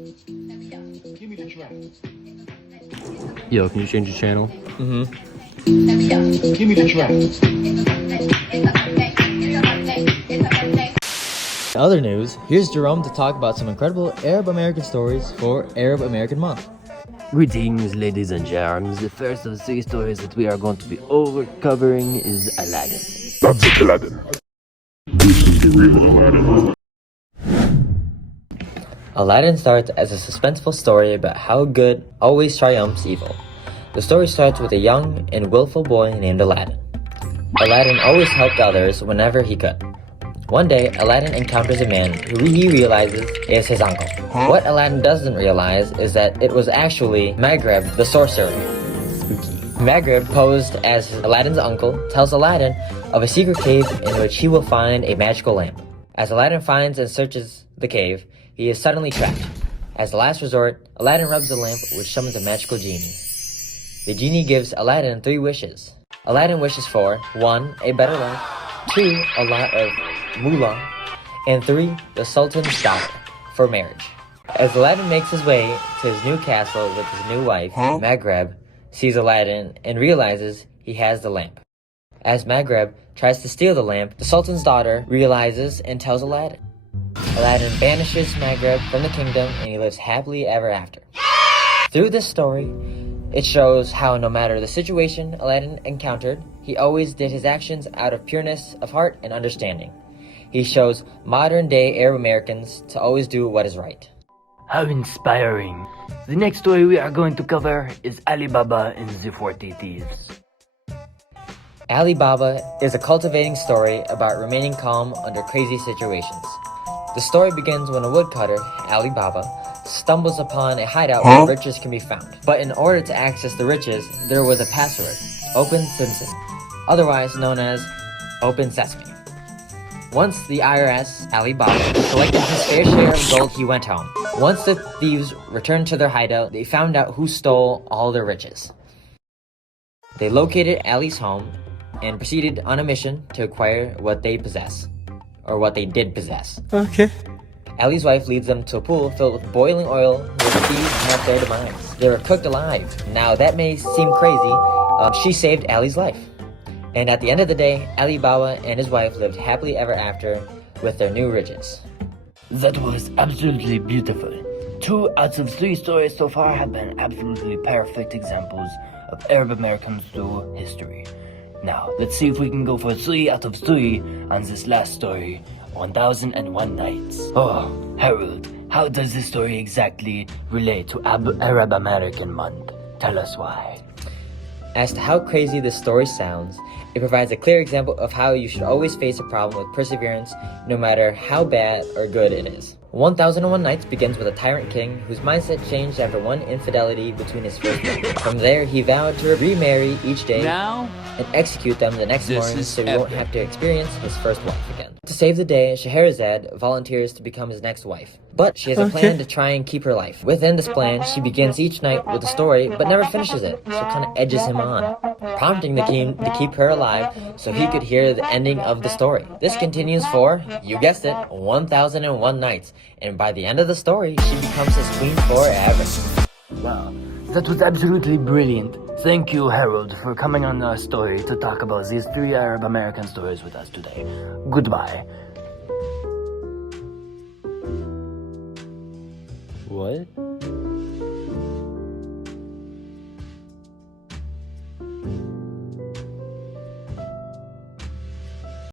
Give me the track. Yo, can you change the channel? Give me the track. In other news, here's Jerome to talk about some incredible Arab American stories for Arab American Month. Greetings, ladies and germs. The first of the 3 stories that we are going to be covering is Aladdin. That's it, Aladdin. This is the real Aladdin. Aladdin starts as a suspenseful story about how good always triumphs evil. The story starts with a young and willful boy named Aladdin. Aladdin always helped others whenever he could. One day, Aladdin encounters a man who he realizes is his uncle. What Aladdin doesn't realize is that it was actually Maghreb the sorcerer. Maghreb, posed as Aladdin's uncle, tells Aladdin of a secret cave in which he will find a magical lamp. As Aladdin finds and searches the cave, he is suddenly trapped. As a last resort, Aladdin rubs the lamp, which summons a magical genie. The genie gives Aladdin 3 wishes. Aladdin wishes for 1. A better life, 2. A lot of moolah, and 3. The Sultan's daughter for marriage. As Aladdin makes his way to his new castle with his new wife, Maghreb sees Aladdin and realizes he has the lamp. As Maghreb tries to steal the lamp, the Sultan's daughter realizes and tells Aladdin. Aladdin banishes Maghreb from the kingdom and he lives happily ever after. Through this story, it shows how no matter the situation Aladdin encountered, he always did his actions out of pureness of heart and understanding. He shows modern-day Arab Americans to always do what is right. How inspiring. The next story we are going to cover is Ali Baba and the 40 Thieves. Ali Baba is a cultivating story about remaining calm under crazy situations. The story begins when a woodcutter, Ali Baba, stumbles upon a hideout where riches can be found. But in order to access the riches, there was a password, Open Simpson, otherwise known as Open Sesame. Once the IRS, Ali Baba, collected his fair share of gold, he went home. Once the thieves returned to their hideout, they found out who stole all their riches. They located Ali's home and proceeded on a mission to acquire what they possess. Or what they did possess. Okay. Ali's wife leads them to a pool filled with boiling oil where the thieves met their demise. They were cooked alive. Now that may seem crazy, she saved Ali's life. And at the end of the day, Ali Baba and his wife lived happily ever after with their new riches. That was absolutely beautiful. 2 out of 3 stories so far have been absolutely perfect examples of Arab Americans through history. Now, let's see if we can go for 3 out of 3 on this last story, 1001 Nights. Oh, Harold, how does this story exactly relate to Arab American Month? Tell us why. As to how crazy this story sounds, it provides a clear example of how you should always face a problem with perseverance, no matter how bad or good it is. 1001 Nights begins with a tyrant king whose mindset changed after one infidelity between his first wife. From there, he vowed to remarry each day and execute them the next morning so he won't have to experience his first wife again. To save the day, Scheherazade volunteers to become his next wife. But she has a plan to try and keep her life. Within this plan, she begins each night with a story but never finishes it, so it kind of edges him on, prompting the king to keep her alive so he could hear the ending of the story. This continues for, you guessed it, 1001 Nights, and by the end of the story, she becomes his queen forever. Wow, that was absolutely brilliant. Thank you, Harold, for coming on our story to talk about these 3 Arab American stories with us today. Goodbye. What?